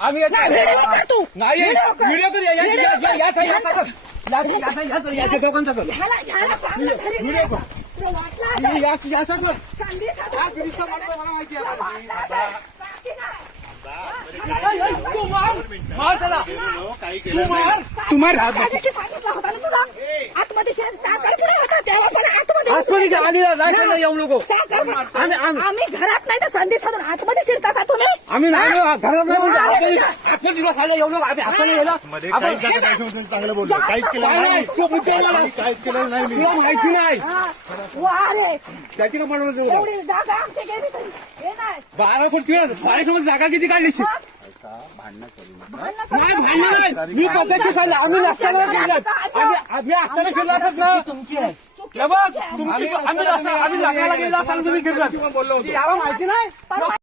आम्ही नाही व्हिडिओ करूया तुम्हाला आतमध्ये साखर पुढे होता तेव्हा पण आतमध्ये येऊ नको आम्ही घरात नाही तर संधी साधून आतमध्ये शिरता का तुम्ही? आम्ही नाही घरात येऊ नको आम्ही हाताने गेला चांगलं बोलतो काहीच केलं नाही काहीच केलं नाही तुला माहिती नाही वारे त्याची का बनवलं एवढी जागा आमची गेली तरी हे नाही 12 कोटी 12 जागा किती काढली नाही भांडण मी पद्धती सांगितलं आम्ही नसताना आम्ही असताना केलं असत ना आम्ही लग्नाला गेलो असताना तुम्ही बोललो होतो माहिती नाही